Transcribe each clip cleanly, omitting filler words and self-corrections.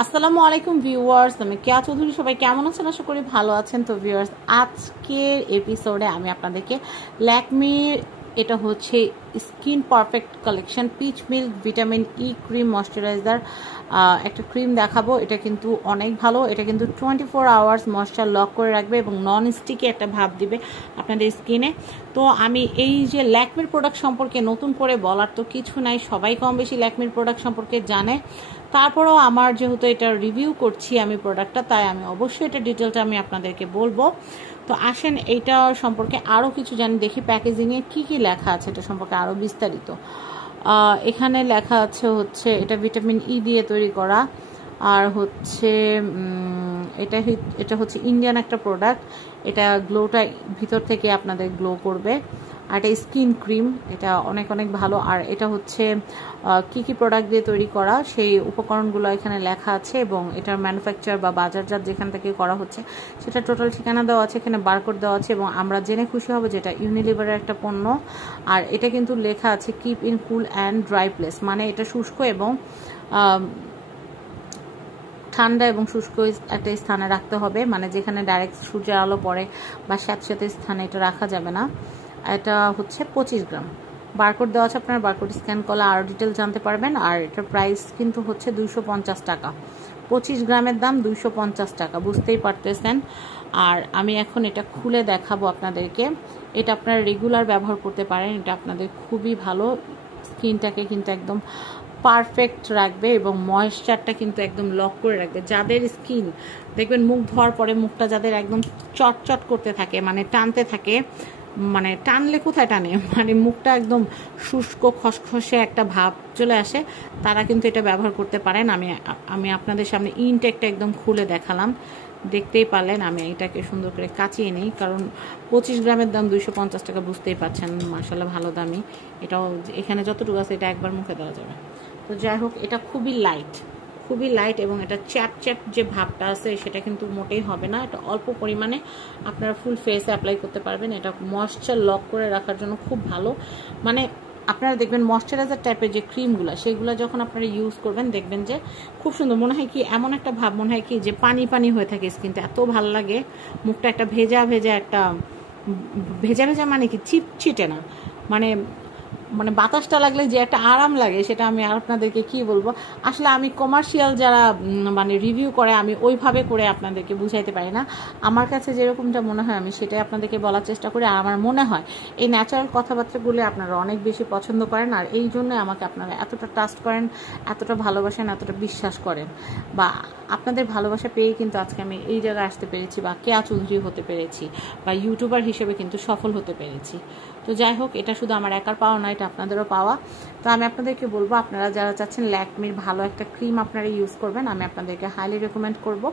আসসালামু আলাইকুম ভিউয়ার্স, আমি কেয়া চৌধুরী। সবাই কেমন আছেন? আশা করি ভালো আছেন। তো ভিউয়ার্স, আজকের এপিসোডে আমি আপনাদেরকে ল্যাকমির এটা হচ্ছে skin perfect collection pitch milk vitamin E cream moisturiser একটা ক্রিম দেখাবো। এটা কিন্তু অনেক ভালো। এটা কিন্তু 24 আওয়ার্স ময়শ্চার লক করে রাখবে এবং নন স্টিকি একটা ভাব দিবে আপনাদের স্কিনে। তো আমি এই যে ল্যাকমির প্রোডাক্ট সম্পর্কে নতুন করে বলার তো কিছু নাই, সবাই কম বেশি ল্যাকমির প্রোডাক্ট সম্পর্কে জানে। তারপরেও আমার যেহেতু এটা রিভিউ করছি আমি প্রোডাক্টটা, তাই আমি অবশ্যই এটা ডিটেলটা আমি আপনাদেরকে বলবো। তো আসেন এইটা সম্পর্কে আরও কিছু জানি, দেখি প্যাকেজিংয়ে কি কি লেখা আছে এটা সম্পর্কে আরও বিস্তারিত। এখানে লেখা আছে হচ্ছে এটা ভিটামিন ই দিয়ে তৈরি করা, আর হচ্ছে এটা এটা হচ্ছে ইন্ডিয়ান একটা প্রোডাক্ট। এটা গ্লোটা ভিতর থেকে আপনাদের গ্লো করবে। আর এটা স্কিন ক্রিম, এটা অনেক অনেক ভালো। আর এটা হচ্ছে কি কি প্রোডাক্ট দিয়ে তৈরি করা সেই উপকরণগুলো এখানে লেখা আছে, এবং এটার ম্যানুফ্যাকচার বা বাজারজাত যেখান থেকে করা হচ্ছে সেটা টোটাল ঠিকানা দেওয়া আছে, এখানে বারকোড দেওয়া আছে, এবং আমরা জেনে খুশি হব যেটা ইউনিলিভারের একটা পণ্য। আর এটা কিন্তু লেখা আছে keep in cool and dry place, মানে এটা শুষ্ক এবং ঠান্ডা এবং শুষ্ক একটা স্থানে রাখতে হবে, মানে যেখানে ডাইরেক্ট সূর্যের আলো পড়ে বা স্যাঁতস্যাঁতে স্থানে এটা রাখা যাবে না। এটা হচ্ছে 25 গ্রাম। বারকোড দেওয়া আছে, আপনার বারকোড স্ক্যান করলে আরও ডিটেল জানতে পারবেন। আর এটার প্রাইস কিন্তু হচ্ছে 250 টাকা। 25 গ্রামের দাম 250 টাকা, বুঝতেই পারতেছেন। আর আমি এখন এটা খুলে দেখাবো আপনাদেরকে। এটা আপনারা রেগুলার ব্যবহার করতে পারেন, এটা আপনাদের খুবই ভালো। স্কিনটাকে কিন্তু একদম পারফেক্ট রাখবে এবং ময়েশ্চারটা কিন্তু একদম লক করে রাখবে। যাদের স্কিন দেখবেন মুখ ধোয়ার পরে মুখটা যাদের একদম চটচট করতে থাকে, মানে টানতে থাকে, মানে টানলে কোথায় টানে, মানে মুখটা একদম শুষ্ক খসখসে একটা ভাব চলে আসে, তারা কিন্তু এটা ব্যবহার করতে পারেন। আমি আপনাদের সামনে ইনটেকটা একদম খুলে দেখালাম, দেখতেই পারলেন। আমি এটাকে সুন্দর করে কাচিয়ে নিই, কারণ 25 গ্রামের দাম 250 টাকা, বুঝতেই পারছেন মাশাআল্লাহ ভালো দামি। এটাও এখানে যতটুকু আছে এটা একবার মুখে দেওয়া যাবে। তো যাই হোক, এটা খুবই লাইট এবং এটা চ্যাপ চ্যাপ যে ভাবটা আছে সেটা কিন্তু মোটেই হবে না। এটা অল্প পরিমাণে আপনারা ফুল ফেসে অ্যাপ্লাই করতে পারবেন। এটা ময়েশ্চার লক করে রাখার জন্য খুব ভালো। মানে আপনারা দেখবেন ময়েশ্চারাইজার টাইপের যে ক্রিমগুলো সেগুলো যখন আপনারা ইউজ করবেন দেখবেন যে খুব সুন্দর মনে হয়, কি এমন একটা ভাব মনে হয় কি যে পানি পানি হয়ে থাকে স্কিনটা, এত ভালো লাগে। মুখটা একটা ভেজা ভেজা মানে কি চিটচিটে না, মানে মানে বাতাসটা লাগলে যে একটা আরাম লাগে সেটা আমি আপনাদেরকে কি বলবো। আসলে আমি কমার্শিয়াল যারা মানে রিভিউ করে আমি ওইভাবে করে আপনাদেরকে বুঝাইতে পারি না। আমার কাছে যেরকমটা মনে হয় আমি সেটাই আপনাদেরকে বলার চেষ্টা করি। আর আমার মনে হয় এই ন্যাচারাল কথাবার্তাগুলো আপনারা অনেক বেশি পছন্দ করেন, আর এই জন্য আমাকে আপনারা এতটা ট্রাস্ট করেন, এতটা ভালোবাসেন, এতটা বিশ্বাস করেন। বা আপনাদের ভালোবাসা পেয়ে কিন্তু আজকে আমি এই জায়গায় আসতে পেরেছি, বা কেয়া চৌধুরী হতে পেরেছি, বা ইউটিউবার হিসেবে কিন্তু সফল হতে পেরেছি। তো যাই হোক, এটা শুধু আমার একার পাওয়া না, এটা আপনাদেরও পাওয়া। তো আমি আপনাদেরকে বলবো, আপনারা যারা চাচ্ছেন ল্যাকমির ভালো একটা ক্রিম আপনারা ইউজ করবেন, আমি আপনাদেরকে হাইলি রেকমেন্ড করব।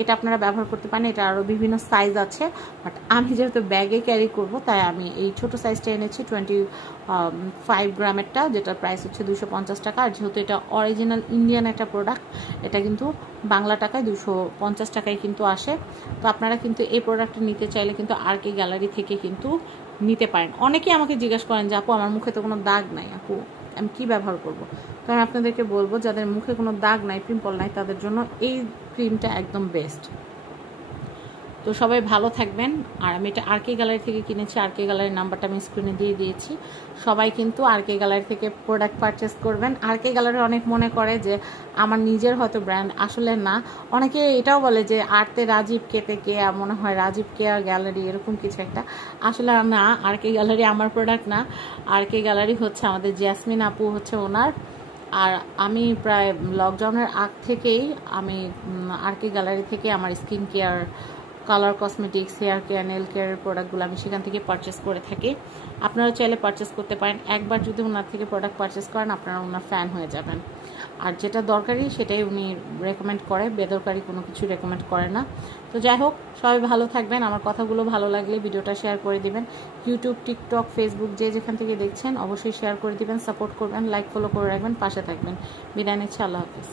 এটা আপনারা ব্যবহার করতে পারেন। এটা আরও বিভিন্ন সাইজ আছে, বাট আমি যেহেতু ব্যাগে ক্যারি করব তাই আমি এই ছোট সাইজটা এনেছি, 25 গ্রামেরটা, যেটার প্রাইস হচ্ছে 250 টাকা। আর যেহেতু এটা অরিজিনাল ইন্ডিয়ান একটা প্রোডাক্ট, এটা কিন্তু বাংলা টাকায় 250 টাকায় কিন্তু আসে। তো আপনারা কিন্তু এই প্রোডাক্টটা নিতে চাইলে কিন্তু আর কে গ্যালারি থেকে কিন্তু নিতে পারেন। অনেকেই আমাকে জিজ্ঞাসা করেন যে আপু আমার মুখে তো কোনো দাগ নাই, আপু আমি কি ব্যবহার করব। তো আমি আপনাদেরকে বলবো যাদের মুখে কোনো দাগ নাই, পিম্পল নাই, তাদের জন্য এই ক্রিমটা একদম বেস্ট। তো সবাই ভালো থাকবেন। আর আমি এটা আর কে গ্যালারি থেকে কিনেছি, আর কে গ্যালারির নাম্বারটা আমি স্ক্রিনে দিয়ে দিয়েছি। সবাই কিন্তু আর কে গ্যালারি থেকে প্রোডাক্ট পারচেস করবেন। আর কে গ্যালারি অনেক মনে করে যে আমার নিজের হয়তো ব্র্যান্ড, আসলে না। অনেকে এটাও বলে যে আরতে রাজীব কেতে কেয়া, মনে হয় রাজীব কেয়ার গ্যালারি এরকম কিছু একটা, আসলে না। আর কে গ্যালারি আমার প্রোডাক্ট না, আর কে গ্যালারি হচ্ছে আমাদের জেসমিন আপু হচ্ছে ওনার। আর আমি প্রায় লকডাউনের আগ থেকেই আমি আর কে গ্যালারি থেকে আমার skin care, colour cosmetics, hair care, nail কেয়ারের প্রোডাক্টগুলো আমি সেখান থেকে পারচেস করে থাকি। আপনারা চাইলে পারচেস করতে পারেন। একবার যদি ওনার থেকে প্রোডাক্ট পারচেস করেন আপনারা ওনার ফ্যান হয়ে যাবেন। আর যেটা দরকারি সেটাই উনি রেকমেন্ড করে, বেদরকারি কোনো কিছু রেকমেন্ড করে না। তো যাই হোক, সবাই ভালো থাকবেন। আমার কথাগুলো ভালো লাগলে ভিডিওটা শেয়ার করে দিবেন। ইউটিউব, টিকটক, ফেসবুক যে যেখান থেকে দেখছেন অবশ্যই শেয়ার করে দিবেন, সাপোর্ট করবেন, লাইক ফলো করে রাখবেন, পাশে থাকবেন। বিদায় নিচ্ছি, আল্লাহ হাফিজ।